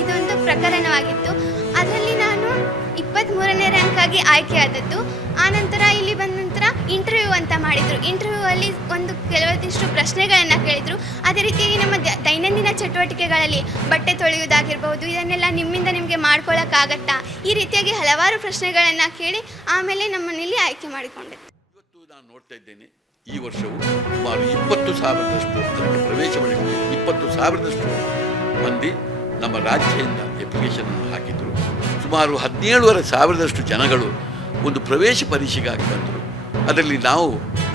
ಇದೊಂದು ಪ್ರಕರಣವಾಗಿತ್ತು. ಅದರಲ್ಲಿ ನಾನು 23ನೇ ರ್ಯಾಂಕಾಗಿ ಆಯ್ಕೆಯಾದದ್ದು. ಆನಂತರ ಇಲ್ಲಿ ಬಂದ ನಂತರ ಇಂಟರ್ವ್ಯೂ ಅಂತ ಮಾಡಿದರು. ಇಂಟರ್ವ್ಯೂವಲ್ಲಿ ಕೆಲವೊಂದಿಷ್ಟು ಪ್ರಶ್ನೆಗಳನ್ನು ಕೇಳಿದರು. ಅದೇ ರೀತಿಯಾಗಿ ನಮ್ಮ ದೈನಂದಿನ ಚಟುವಟಿಕೆಗಳಲ್ಲಿ ಬಟ್ಟೆ ತೊಳೆಯುವುದಾಗಿರ್ಬೋದು, ಇದನ್ನೆಲ್ಲ ನಿಮಗೆ ಮಾಡ್ಕೊಳ್ಳೋಕ್ಕಾಗತ್ತಾ, ಈ ರೀತಿಯಾಗಿ ಹಲವಾರು ಪ್ರಶ್ನೆಗಳನ್ನು ಕೇಳಿ ಆಮೇಲೆ ನಮ್ಮನ್ನು ಇಲ್ಲಿ ಆಯ್ಕೆ ಮಾಡಿಕೊಂಡೆ. ಇವತ್ತು ನಾನು ನೋಡ್ತಾ ಇದ್ದೇನೆ, ಈ ವರ್ಷವು ಸುಮಾರು 20,000ದಷ್ಟು ಅದಕ್ಕೆ ಪ್ರವೇಶ ಪಡೆಯಲು 20,000ದಷ್ಟು ಮಂದಿ ನಮ್ಮ ರಾಜ್ಯದಿಂದ ಅಪ್ಲಿಕೇಶನನ್ನು ಹಾಕಿದರು. ಸುಮಾರು 17,500ದಷ್ಟು ಜನಗಳು ಒಂದು ಪ್ರವೇಶ ಪರೀಕ್ಷೆಗಾಗಿ ಬಂದರು. ಅದರಲ್ಲಿ ನಾವು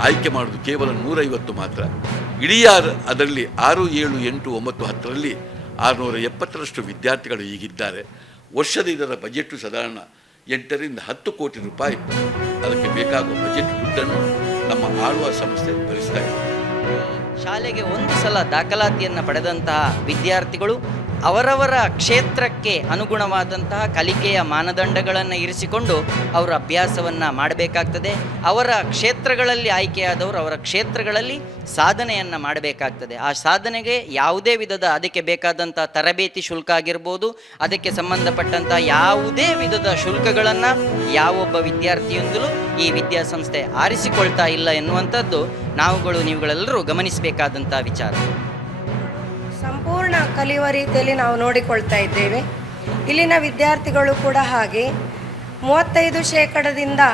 ಆಯ್ಕೆ ಮಾಡೋದು ಕೇವಲ 150 ಮಾತ್ರ. ಇಡೀ ಅದರಲ್ಲಿ 6, 7, 8, 9, 10ರಲ್ಲಿ 670ರಷ್ಟು ವಿದ್ಯಾರ್ಥಿಗಳು ಈಗಿದ್ದಾರೆ. ವರ್ಷದ ಇದರ ಬಜೆಟ್ಟು ಸಾಧಾರಣ 8ರಿಂದ 10 ಕೋಟಿ ರೂಪಾಯಿ. ಅದಕ್ಕೆ ಬೇಕಾಗುವ ಬಜೆಟ್ ದುಡ್ಡನ್ನು ನಮ್ಮ ಆಳುವ ಸಂಸ್ಥೆ ಭರಿಸ್ತಾ ಇದೆ. ಶಾಲೆಗೆ ಒಂದು ಸಲ ದಾಖಲಾತಿಯನ್ನು ಪಡೆದಂತಹ ವಿದ್ಯಾರ್ಥಿಗಳು ಅವರವರ ಕ್ಷೇತ್ರಕ್ಕೆ ಅನುಗುಣವಾದಂತಹ ಕಲಿಕೆಯ ಮಾನದಂಡಗಳನ್ನು ಇರಿಸಿಕೊಂಡು ಅವರ ಅಭ್ಯಾಸವನ್ನು ಮಾಡಬೇಕಾಗ್ತದೆ. ಅವರ ಕ್ಷೇತ್ರಗಳಲ್ಲಿ ಆಯ್ಕೆಯಾದವರು ಅವರ ಕ್ಷೇತ್ರಗಳಲ್ಲಿ ಸಾಧನೆಯನ್ನು ಮಾಡಬೇಕಾಗ್ತದೆ. ಆ ಸಾಧನೆಗೆ ಯಾವುದೇ ವಿಧದ ಅದಕ್ಕೆ ಬೇಕಾದಂಥ ತರಬೇತಿ ಶುಲ್ಕ ಆಗಿರ್ಬೋದು, ಅದಕ್ಕೆ ಸಂಬಂಧಪಟ್ಟಂಥ ಯಾವುದೇ ವಿಧದ ಶುಲ್ಕಗಳನ್ನು ಯಾವೊಬ್ಬ ವಿದ್ಯಾರ್ಥಿಯೊಂದಲೂ ಈ ವಿದ್ಯಾಸಂಸ್ಥೆ ಆರಿಸಿಕೊಳ್ತಾ ಇಲ್ಲ ಎನ್ನುವಂಥದ್ದು ನೀವುಗಳೆಲ್ಲರೂ ಗಮನಿಸಬೇಕಾದಂಥ ವಿಚಾರ. ಸಂಪೂರ್ಣ ಕಲಿಯುವ ರೀತಿಯಲ್ಲಿ ನಾವು ನೋಡಿಕೊಳ್ತಾ ಇದ್ದೇವೆ. ಇಲ್ಲಿನ ವಿದ್ಯಾರ್ಥಿಗಳು ಕೂಡ ಹಾಗೆ 35%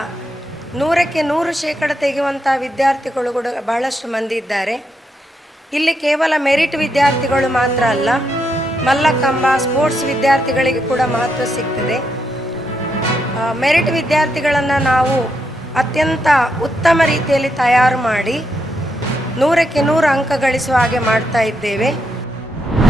100% ತೆಗೆಯುವಂಥ ವಿದ್ಯಾರ್ಥಿಗಳು ಕೂಡ ಬಹಳಷ್ಟು ಮಂದಿ ಇದ್ದಾರೆ. ಇಲ್ಲಿ ಕೇವಲ ಮೆರಿಟ್ ವಿದ್ಯಾರ್ಥಿಗಳು ಮಾತ್ರ ಅಲ್ಲ, ಮಲ್ಲಕಂಬ ಸ್ಪೋರ್ಟ್ಸ್ ವಿದ್ಯಾರ್ಥಿಗಳಿಗೆ ಕೂಡ ಮಹತ್ವ ಸಿಗ್ತದೆ. ಮೆರಿಟ್ ವಿದ್ಯಾರ್ಥಿಗಳನ್ನು ನಾವು ಅತ್ಯಂತ ಉತ್ತಮ ರೀತಿಯಲ್ಲಿ ತಯಾರು ಮಾಡಿ 100ಕ್ಕೆ 100 ಅಂಕ ಗಳಿಸುವ ಹಾಗೆ ಮಾಡ್ತಾ ಇದ್ದೇವೆ.